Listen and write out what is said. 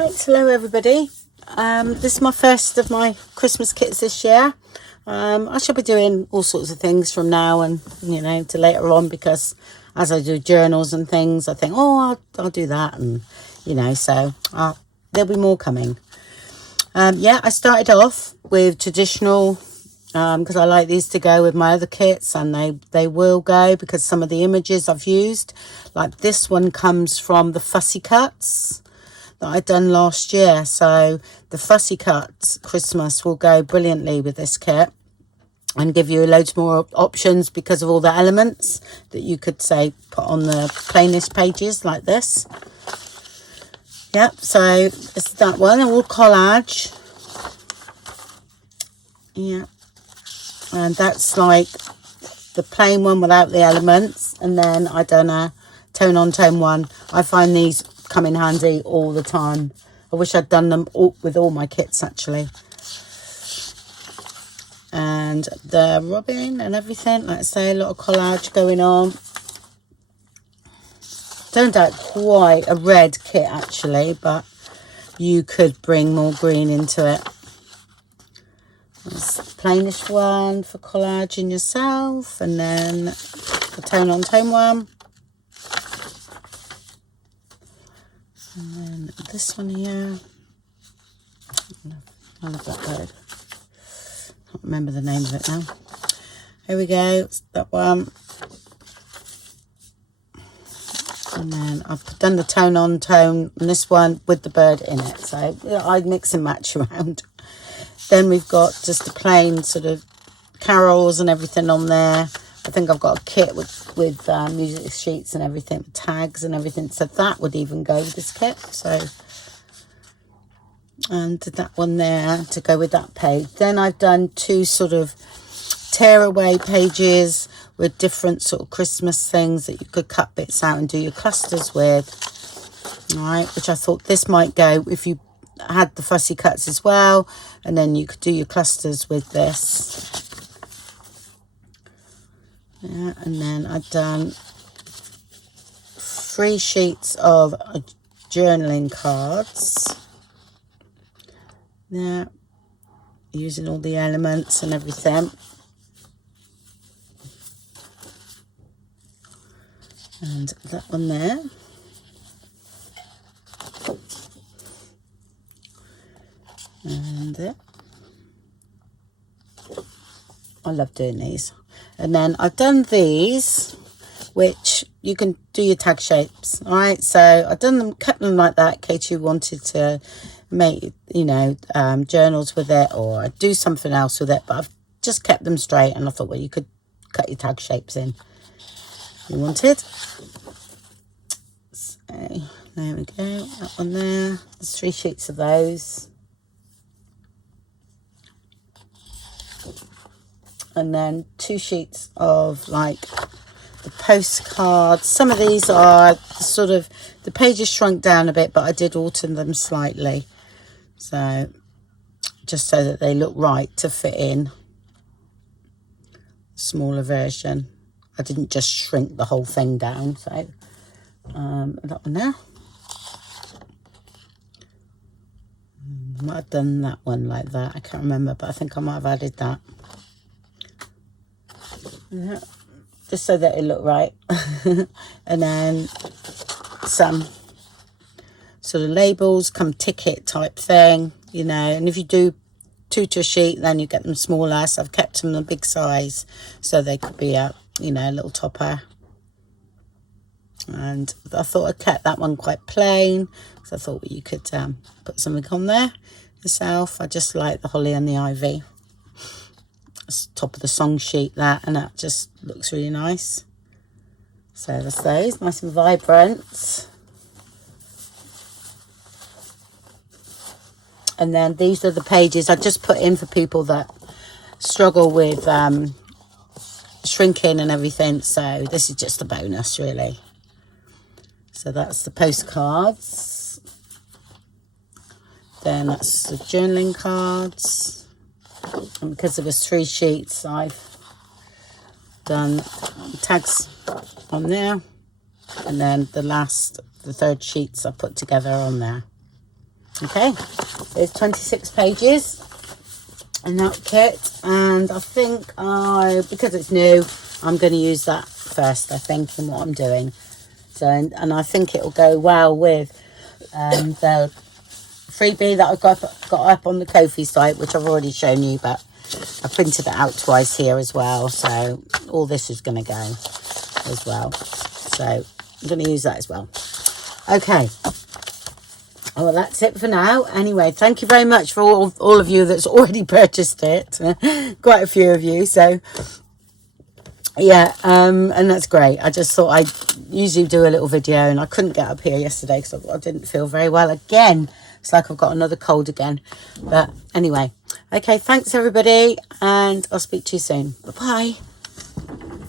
Right, hello everybody. This is my first of my Christmas kits this year. I shall be doing all sorts of things from now and to later on, because as I do journals and things, I think, oh, I'll do that, and so there'll be more coming. Yeah, I started off with traditional because I like these to go with my other kits, and they will go because some of the images I've used, like this one, comes from the Fussy cuts that I done last year. So the Fussy Cut Christmas will go brilliantly with this kit and give you loads more options because of all the elements that you could, say, put on the plainest pages like this. Yep, so it's that one, all collage. Yeah, and that's like the plain one without the elements, and then I done a tone on tone one. I find these come in handy all the time. I wish I'd done them all, with all my kits actually. And the robin and everything, like I say, a lot of collage going on. Turned out quite a red kit actually, but you could bring more green into it. That's the plainish one for collaging yourself, and then the tone on tone one. And then this one here, I love that bird. Can't remember the name of it now. Here we go, it's that one. And then I've done the tone on tone on this one with the bird in it. So I mix and match around. Then we've got just the plain sort of carols and everything on there. I think I've got a kit with music sheets and everything, tags and everything. So that would even go with this kit. So, and that one there to go with that page. Then I've done two sort of tearaway pages with different sort of Christmas things that you could cut bits out and do your clusters with. All right, which I thought this might go if you had the fussy cuts as well, and then you could do your clusters with this. Yeah, and then I've done 3 sheets of journaling cards. Yeah, using all the elements and everything. And that one there. And there. I love doing these. And then I've done these, which you can do your tag shapes. All right, so I've done them, kept them like that in case you wanted to make, journals with it or do something else with it. But I've just kept them straight, and I thought, well, you could cut your tag shapes in if you wanted. So there we go, that one there. There's 3 sheets of those. And then 2 sheets of like the postcards. Some of these are sort of, the pages shrunk down a bit, but I did alter them slightly. So just so that they look right to fit in. Smaller version. I didn't just shrink the whole thing down. So that one there. I might have done that one like that. I can't remember, but I think I might have added that. Yeah, just so that it looked right. And then some sort of labels, come ticket type thing, and if you do 2 to a sheet, then you get them smaller. So I've kept them a big size so they could be a little topper. And I thought I kept that one quite plain, because I thought, well, you could put something on there yourself. I just like the holly and the ivy. Top of the song sheet, that, and that just looks really nice. So that's those, nice and vibrant. And then these are the pages I just put in for people that struggle with shrinking and everything. So this is just a bonus, really. So that's the postcards. Then that's the journaling cards. And because there was 3 sheets, I've done tags on there, and then the 3rd sheets I put together on there. Okay, there's 26 pages in that kit, and I think because it's new, I'm going to use that first, I think, in what I'm doing. So, and I think it'll go well with the freebie that I've got up on the Ko-fi site, which I've already shown you, but I printed it out twice here as well. So all this is going to go as well. So I'm going to use that as well. Okay. Oh, well, that's it for now. Anyway, thank you very much for all of you that's already purchased it. Quite a few of you. So yeah, and that's great. I just thought I'd usually do a little video, and I couldn't get up here yesterday because I didn't feel very well again. It's like I've got another cold again. But anyway, okay, thanks everybody, and I'll speak to you soon. Bye-bye.